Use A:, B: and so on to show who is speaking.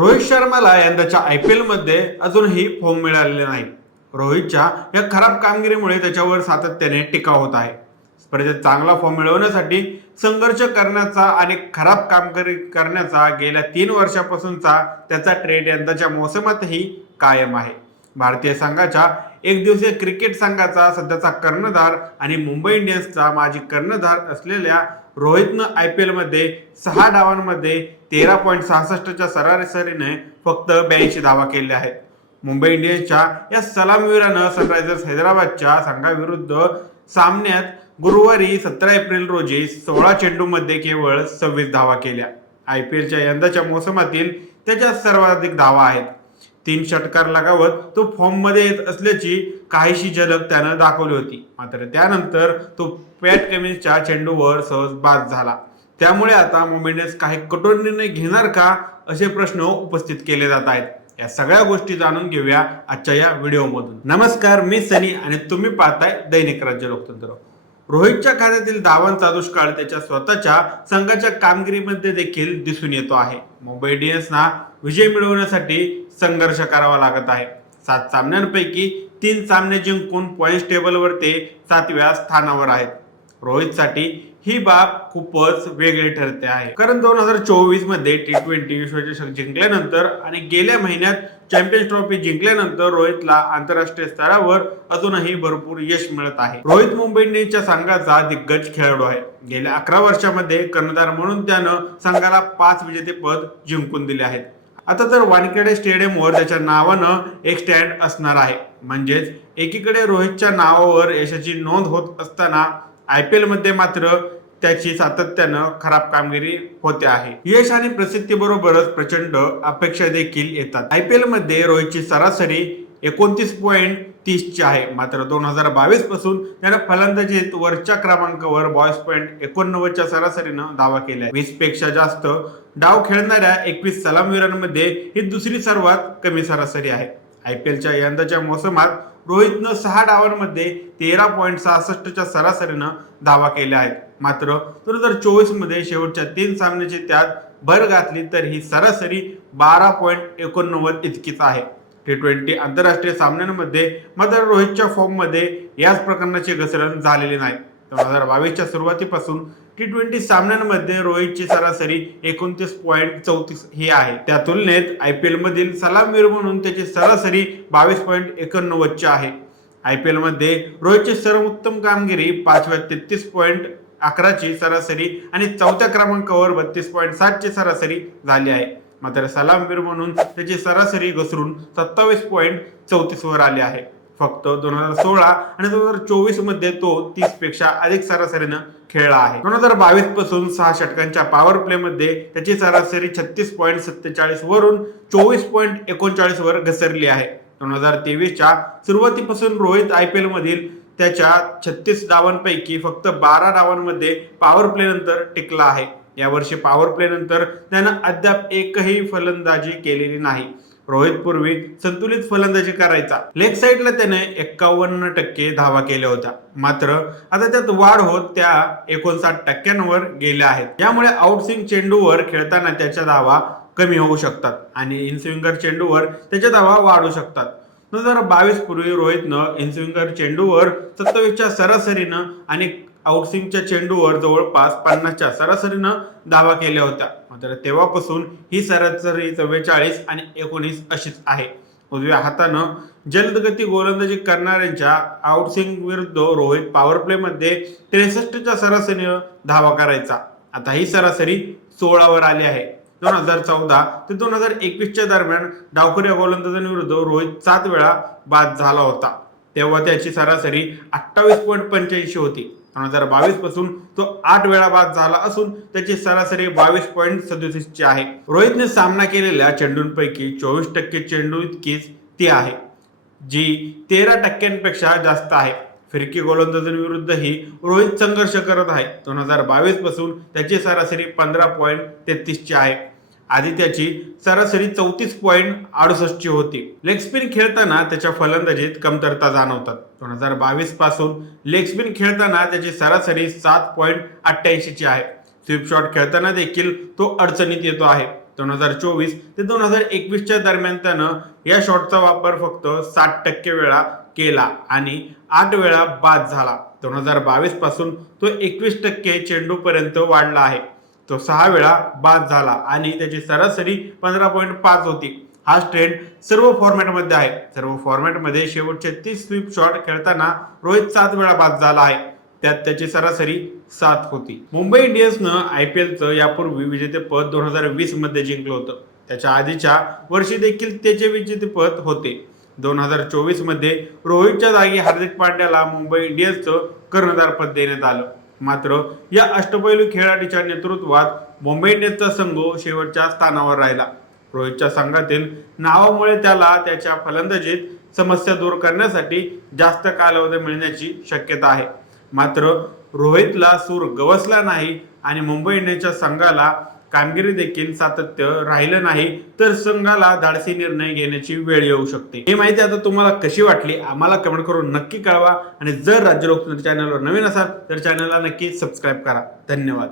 A: रोहित शर्माला यंदाच्या I P एलमध्ये अजूनही फॉर्म मिळालेले नाही. रोहितच्या या खराब कामगिरीमुळे त्याच्यावर सातत्याने टीका होत आहे. स्पर्धेत चांगला फॉर्म मिळवण्यासाठी संघर्ष करण्याचा आणि खराब कामगिरी करण्याचा गेल्या तीन वर्षापासूनचा त्याचा ट्रेंड यंदाच्या मोसमातही कायम आहे. भारतीय संघाच्या एक दिवसीय क्रिकेट संघाचा सध्याचा कर्णधार आणि मुंबई इंडियन्सचा माजी कर्णधार असलेल्या रोहितनं आय पी एलमध्ये सहा डावांमध्ये तेरा पॉईंट सहासष्टच्या सरासरीने फक्त ब्याऐंशी धावा केल्या आहेत. मुंबई इंडियन्सच्या या सलामवीरानं सनरायझर्स हैदराबादच्या संघाविरुद्ध सामन्यात गुरुवारी सतरा एप्रिल रोजी सोळा चेंडूमध्ये केवळ सव्वीस धावा केल्या. आय पी एलच्या यंदाच्या मोसमातील त्याच्या सर्वाधिक धावा आहेत. तीन षटकार लगावत तो फॉर्ममध्ये येत असल्याची काहीशी झलक त्यानं दाखवली होती. मात्र त्यानंतर तो पॅट कमिन्सच्या चेंडूवर सहज बाद झाला. त्यामुळे आता मुंबई काही कठोर निर्णय घेणार का? असे प्रश्न उपस्थित केले जात आहेत. या सगळ्या गोष्टी जाणून घेऊया आजच्या या व्हिडिओमधून. नमस्कार मी सनी आणि तुम्ही पाहताय दैनिक राज्य लोकतंत्र. रोहितच्या खात्यातील धावांचा दुष्काळ त्याच्या स्वतःच्या संघाच्या कामगिरीमध्ये देखील दिसून येतो आहे. मुंबई इंडियन्सना विजय मिळवण्यासाठी संघर्ष करावा लागत आहे. सात सामन्यांपैकी तीन सामने जिंकून पॉईंट टेबलवर ते सातव्या स्थानावर आहेत. रोहितसाठी ही बाब खूपच वेगळी ठरते आहे. कारण दोन हजार चोवीसमध्ये टी ट्वेंटी विश्वचषक जिंकल्यानंतर आणि गेल्या महिन्यात चॅम्पियन्स ट्रॉफी जिंकल्यानंतर रोहितला आंतरराष्ट्रीय स्तरावर अजूनही भरपूर यश मिळत आहे. रोहित मुंबई इंडियन्सच्या संघाचा दिग्गज खेळाडू आहे. गेल्या अकरा वर्षामध्ये कर्णधार म्हणून त्यानं संघाला पाच विजेतेपद जिंकून दिले आहेत. आता तर वानखेडे स्टेडियमवर त्याच्या नावानं एक स्टँड असणार आहे. म्हणजेच एकीकडे रोहितच्या नावावर यशाची नोंद होत असताना आय पी मध्ये मात्र त्याची सातत्यानं खराब कामगिरी होते आहे. यश आणि प्रसिद्धी बरोबरच प्रचंड अपेक्षा देखील येतात. आय पी एलमध्ये रोहितची सरासरी एकोणतीस पॉईंट तीसची आहे. मात्र दोन हजार बावीसपासून त्यानं फलंदाजीत वरच्या क्रमांकावर बॉयस पॉईंट एकोणनव्वदच्या सरासरीनं दावा केलाय. वीसपेक्षा जास्त डाव खेळणाऱ्या एकवीस सलामवीरांमध्ये ही दुसरी सर्वात कमी सरासरी आहे. आय पी एलच्या यंदाच्या मोसमात रोहितनं सहा डावांमध्ये तेरा पॉईंट सहासष्टच्या सरासरीनं धावा केल्या आहेत. मात्र दोन हजार चोवीसमध्ये शेवटच्या तीन सामन्याची त्यात भर घातली तर ही सरासरी बारा पॉईंट एकोणनव्वद इतकीच आहे. टी ट्वेंटी आंतरराष्ट्रीय सामन्यांमध्ये मात्र रोहितच्या फॉर्ममध्ये याच प्रकरणाची घसरण झालेली नाही. दोन हजार बावीसच्या सुरुवातीपासून टी ट्वेंटी सामन्यांमध्ये रोहितची सरासरी एकोणतीस पॉईंट चौतीस ही आहे. त्या तुलनेत आय पी एलमधील सलामवीर म्हणून त्याची सरासरी बावीस पॉईंट एकोणनव्वदची आहे. आय पी एलमध्ये रोहितची सर्वोत्तम कामगिरी पाचव्या तेहतीस पॉईंट अकराची सरासरी आणि चौथ्या क्रमांकावर बत्तीस पॉईंट सातची सरासरी झाली आहे. मात्र सलामवीर म्हणून त्याची सरासरी घसरून सत्तावीस पॉईंट चौतीसवर आली आहे. फक्त दोन हजार सोळा आणि दोन हजार चोवीसमध्ये तो तीसपेक्षा अधिक सरासरीनं खेळला आहे. दोन हजार बावीसपासून सहा षटकांच्या पॉवर प्ले मध्ये त्याची सरासरी छत्तीस पॉईंट सत्तेचाळीस वरून चोवीस पॉईंट एकोणचाळीस वर घसरली आहे. दोन हजार तेवीसच्या सुरुवातीपासून रोहित आय पी एल मधील त्याच्या छत्तीस धावांपैकी फक्त बारा धावांमध्ये पॉवर प्ले नंतर टिकला आहे. यावर्षी पॉवर प्ले नंतर त्यानं अद्याप एकही फलंदाजी केलेली नाही. रोहित पूर्वी संतुलित फलंदाजी करायचा. लेग साईडला त्याने एक्कावन्न टक्के धावा केल्या होत्या. मात्र आता त्यात वाढ होत त्या एकोणसाठ टक्क्यांवर गेल्या आहेत. यामुळे आउटसिंग चेंडूवर खेळताना त्याच्या धावा कमी होऊ शकतात आणि इनस्विंगर चेंडूवर त्याच्या धावा वाढू शकतात. दोन हजार बावीस पूर्वी रोहितनं इनस्विंगर चेंडूवर सत्तावीसच्या सरासरीनं आणि आउटसिंगच्या चेंडूवर जवळपास पन्नासच्या सरासरीनं धावा केल्या होत्या. मात्र तेव्हापासून ही सरासरी चव्वेचाळीस आणि एकोणीस अशीच आहे. उजव्या हातानं जलदगती गोलंदाजी करणाऱ्यांच्या आउटसिंग विरुद्ध रोहित पॉवर प्लेमध्ये त्रेसष्टच्या सरासरीनं धावा करायचा. आता ही सरासरी सोळावर आली आहे. दोन हजार चौदा ते दोन हजार एकवीसच्या दरम्यान डावखुऱ्या गोलंदाजांविरुद्ध रोहित सात वेळा बाद झाला होता. तेव्हा त्याची सरासरी अठ्ठावीस पॉईंट पंच्याऐंशी होती. दोन हजार बावीसपासून तो आठ वेळा बाद झाला असून त्याची सरासरी बावीस पॉईंट सदोतीसची आहे. रोहितने सामना केलेल्या चेंडूंपैकी चोवीस टक्के चेंडू इतकीच ती आहे जी तेरा टक्क्यांपेक्षा जास्त आहे. फिरकी गोलंदाजांविरुद्धही रोहित संघर्ष करत आहे. दोन हजार बावीसपासून त्याची सरासरी पंधरा पॉईंट तेहतीसची आहे. आधी त्याची सरासरी चौतीस पॉईंट अडुसष्टची होती. लेग स्पिन खेळताना त्याच्या फलंदाजीत कमतरता जाणवतात. दोन हजार बावीसपासून लेग स्पिन खेळताना त्याची सरासरी सात पॉईंट अठ्ठ्याऐंशीची आहे. स्वीप शॉट खेळताना देखील तो अडचणीत येतो आहे. दोन हजार चोवीस ते दोन हजार एकवीसच्या दरम्यान त्यानं या शॉटचा वापर फक्त साठ टक्के वेळा केला आणि आठ वेळा बाद झाला. दोन हजार बावीसपासून तो एकवीस टक्के चेंडूपर्यंत वाढला आहे. तो सहा वेळा बाद झाला आणि त्याची सरासरी पंधरा पॉईंट पाच होती. हा ट्रेंड सर्व फॉर्मॅटमध्ये आहे. सर्व फॉर्मॅटमध्ये शेवटचे तीस स्वीप शॉट खेळताना रोहित सात वेळा बाद झाला आहे. त्यात त्याची सरासरी सात होती. मुंबई इंडियन्सनं आय पी एलचं यापूर्वी विजेतेपद दोन हजार वीसमध्ये जिंकलं होतं. त्याच्या आधीच्या वर्षी देखील त्याचे विजेतेपद होते. दोन हजार चोवीसमध्ये रोहितच्या जागी हार्दिक पांड्याला मुंबई इंडियन्सचं कर्णधारपद देण्यात आलं. मात्र या अष्टपैलू खेळाडूच्या नेतृत्वात मुंबई इंडियन्सचा संघ शेवटच्या स्थानावर राहिला. रोहितच्या संघातील नावामुळे त्याला त्याच्या फलंदाजीत समस्या दूर करण्यासाठी जास्त कालावधी मिळण्याची शक्यता आहे. मात्र रोहितला सूर गवसला नाही आणि मुंबई इंडियन्सच्या संघाला कामगिरी देखील सातत्य राहिलं नाही तर संघाला धाडसी निर्णय घेण्याची वेळ येऊ शकते. ही माहिती आता तुम्हाला कशी वाटली आम्हाला कमेंट करून नक्की कळवा. आणि जर राज्य लोकतंत्र चॅनलवर नवीन असाल तर चॅनलला नक्की सबस्क्राईब करा. धन्यवाद.